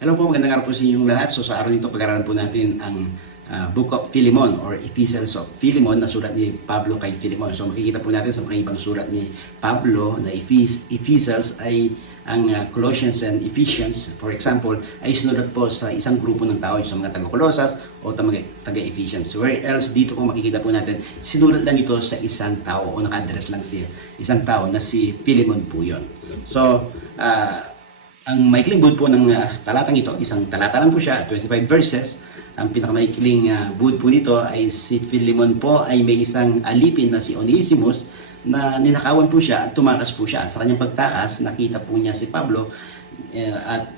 Hello po, magandang araw po sa inyong lahat. So sa araw nito, pag-aralan po natin ang Book of Philemon or Epistles of Philemon na sulat ni Pablo kay Philemon. So makikita po natin sa mga ibang sulat ni Pablo na Epistles ay ang Colossians and Ephesians, for example, ay sinulat po sa isang grupo ng tao, sa mga taga-Colosas o taga-Ephesians. Where else dito po makikita po natin, sinulat lang ito sa isang tao o naka-address lang si isang tao na si Philemon po yun. So, ang maikling buod po ng talatang ito, isang talata lang po siya, 25 verses. Ang pinakamaikling buod po nito ay si Philemon po ay may isang alipin na si Onesimus na ninakawan po siya at tumakas po siya. At sa kanyang pagtakas, nakita po niya si Pablo at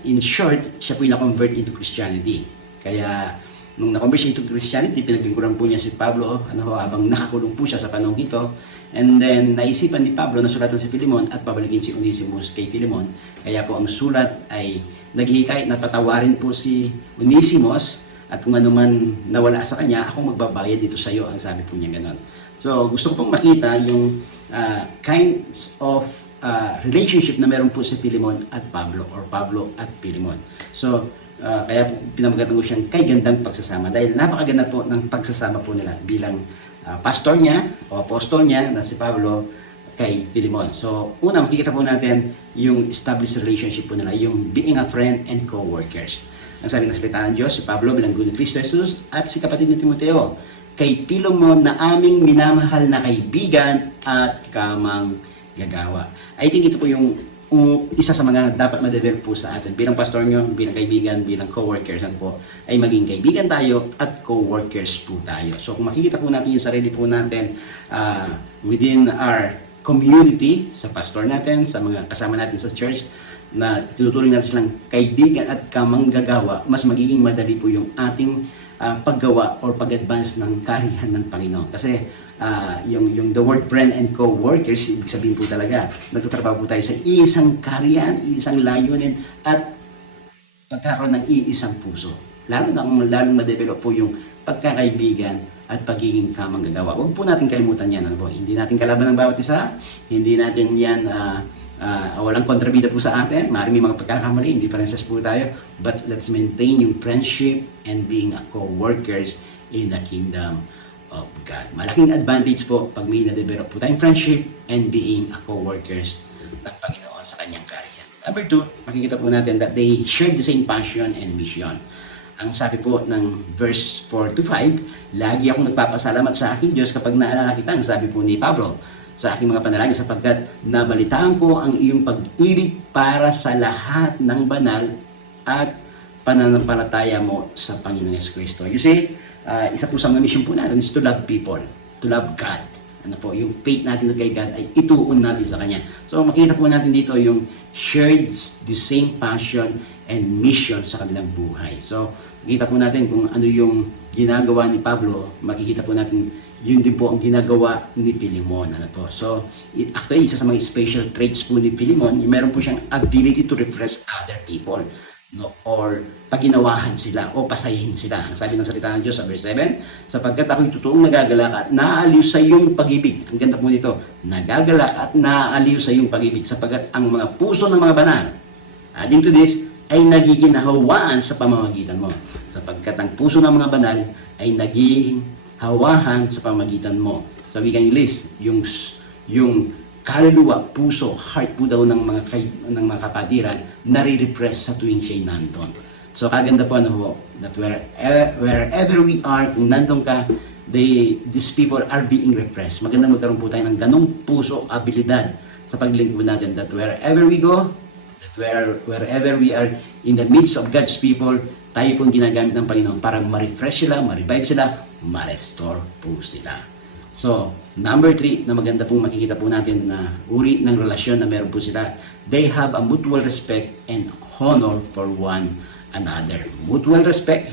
in short, siya po yung na-convert into Christianity. Kaya nung na-convert siya into Christianity, pinaglingkuran po niya si Pablo habang nakakulong po siya sa panahon ito. And then, naisipan ni Pablo na sulatan si Philemon at pabalikin si Onesimus kay Philemon. Kaya po ang sulat ay naghihikayat na patawarin po si Onesimus at kung ano man nawala sa kanya, ako magbabayad dito sa iyo, ang sabi po niya ganon. So, gusto ko pong makita yung kinds of relationship na meron po si Philemon at Pablo or Pablo at Philemon. So, kaya pinamagatan ko siyang kay gandang pagsasama dahil napakaganda po ng pagsasama po nila bilang pastor niya o apostol niya na si Pablo kay Philemon. So, una makikita po natin yung established relationship po nila, yung being a friend and co-workers. Ang sabi ng salita ng Diyos, si Pablo bilang guro ni Kristo Jesus at si kapatid ni Timoteo, kay Philemon na aming minamahal na kaibigan at kamang gagawa. I think ito po yung isa sa mga dapat ma-develop po sa atin bilang pastor nyo, bilang kaibigan, bilang co-workers po, ay maging kaibigan tayo at co-workers po tayo. So kung makikita po natin yung sarili po natin within our community, sa pastor natin, sa mga kasama natin sa church, na tinuturing natin silang kaibigan at kamanggagawa, mas magiging madali po yung ating paggawa or pag-advance ng karihan ng Panginoon. Kasi yung the word friend and co-workers, ibig sabihin po talaga, nagtatrabaho po tayo sa isang karihan, isang layunin, at pagkakaroon ng iisang puso. Lalong ma-develop po yung pagkakaibigan at pagiging kamanggagawa. Huwag po natin kalimutan yan. Hindi natin kalaban ng bawat isa, hindi natin yan walang kontrabida po sa atin. Maaaring may mga pagkakamali, hindi pareses po tayo, but let's maintain yung friendship and being a co-workers in the kingdom of God. Malaking advantage po pag may na-develop po tayong friendship and being a co-workers ng Panginoon sa kanyang karya. Number 2, makikita po natin that they shared the same passion and mission. Ang sabi po ng verse 4 to 5, lagi akong nagpapasalamat sa aking Diyos kapag naalala kita, ang sabi po ni Pablo, sa aking mga panalangin sapagkat nabalitaan ko ang iyong pag-ibig para sa lahat ng banal at pananampalataya mo sa Panginoong Jesucristo. You see, isa po sa mga mission po natin is to love people, to love God. Yung faith natin kay God ay ituon natin sa Kanya. So makita po natin dito yung shared the same passion and mission sa kanilang buhay. So makita po natin kung ano yung ginagawa ni Pablo, makikita po natin yun din po ang ginagawa ni Philemon. So actually, isa sa mga special traits po ni Philemon, meron po siyang ability to refresh other people. Or paginawahan sila o pasayahin sila. Ang sabi ng salita ng Diyos sa verse 7, sapagkat ako'y totoong nagagalak at naaaliw sa iyong pag-ibig. Ang ganda po nito, nagagalak at naaaliw sa iyong pag-ibig sapagkat ang mga puso ng mga banal, adding to this, ay nagiging hawaan sa pamamagitan mo. Sapagkat ang puso ng mga banal ay nagiging hawahan sa pamamagitan mo. Sa wikang English, yung kaluluwa, puso, heart po daw ng mga kapatiran, nare-repress sa tuwing siya'y nandun. So kaganda po that wherever we are, kung nandun ka, these people are being repressed. Magandang magkaroon po tayo ng ganong puso, abilidad sa paglingkod natin, that wherever we go, that wherever we are in the midst of God's people, tayo pong ginagamit ng Panginoon para ma-refresh sila, ma-revive sila, ma-restore po sila. So, number 3 na maganda pong makikita po natin na uri ng relasyon na meron po sila. They have a mutual respect and honor for one another. Mutual respect,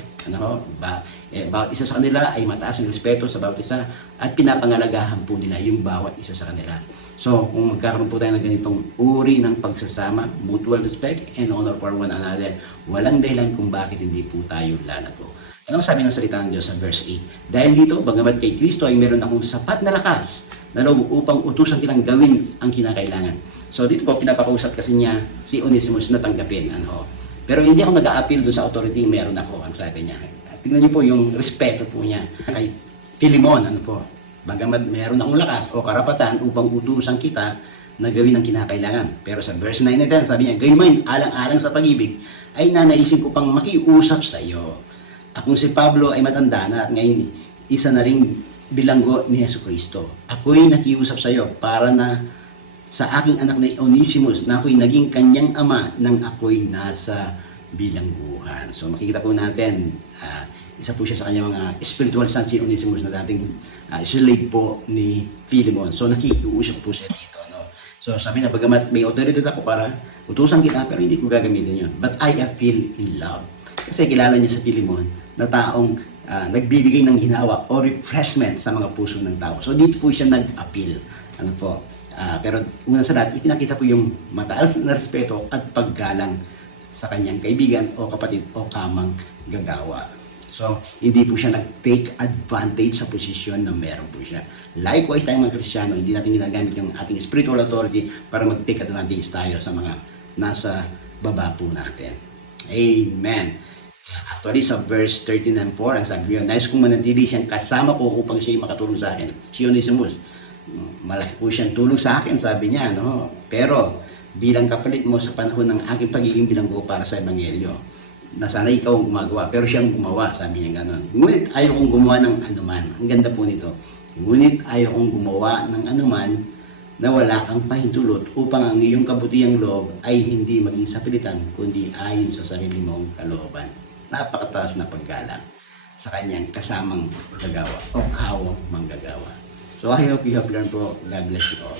bawat isa sa kanila ay mataas ang respeto sa bawat isa at pinapangalagahan po nila yung bawat isa sa kanila. So, kung magkakaroon po tayo ng ganitong uri ng pagsasama, mutual respect and honor for one another, walang dahilan kung bakit hindi po tayo lalago. Anong sabi ng salita ng Diyos sa verse 8? Dahil dito, bagamat kay Kristo ay meron akong sapat na lakas na loob upang utusan kitang gawin ang kinakailangan. So dito po, pinapakausap kasi niya si Onesimus na tanggapin. Pero hindi ako nag-a-appeal doon sa authority, meron ako, ang sabi niya. At tingnan niyo po yung respeto po niya kay Philemon, ano po. Bagamat meron akong lakas o karapatan upang utusan kita na gawin ang kinakailangan. Pero sa verse 9 and 10, sabi niya, gayunman, alang-alang sa pag-ibig, ay nanaisin ko pang makiusap sa iyo. Akong si Pablo ay matanda na at ngayon isa na ring bilanggo ni Jesucristo. Ako'y nakiusap sa iyo para na sa aking anak na Onesimus na ako'y naging kanyang ama nang ako'y nasa bilangguhan. So makikita po natin, isa po siya sa kanyang mga spiritual son si Onesimus na dating slave po ni Philemon. So nakikiusap po siya dito. No? So sabi niya, bagamat may authority ako para utusan kita, pero hindi ko gagamitin yun. But I feel in love. Kasi kilala niya sa Philemon na taong nagbibigay ng ginawa o refreshment sa mga puso ng tao. So dito po siya nag-appeal. Ano po? Pero una sa lahat, ipinakita po yung mataas na respeto at paggalang sa kanyang kaibigan o kapatid o kamang gagawa. So, hindi po siya nag-take advantage sa posisyon na meron po siya. Likewise, tayong mga Kristiyano, hindi natin ginagamit yung ating spiritual authority para mag-take advantage tayo sa mga nasa baba po natin. Amen. Actually, sa verse 13 and 4, ang sabi niyo, nais kong manatili siyang kasama ko upang siya'y makatulong sa akin. Si Onesimus, malaki po siyang tulong sa akin, sabi niya, no? Pero, bilang kapalit mo sa panahon ng aking pagiging bilanggo para sa Ebanghelyo, na sana ikaw ang gumagawa, pero siyang gumawa, sabi niya gano'n. Ngunit ayaw kong gumawa ng anuman. Ang ganda po nito. Ngunit ayaw kong gumawa ng anuman na wala kang pahintulot upang ang iyong kabutihang loob ay hindi maging sapilitan, kundi ayon sa sarili mong kalooban. Napakataas na paggalang sa kanyang kasamang gagawa o kawang manggagawa. So I hope you have learned po. God bless you all.